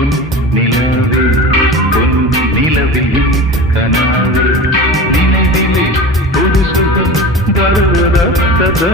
உன் நிலவே உன் நிலவில் கனாவே நினைவிலே ஒரு சுகம் வருவதா கதா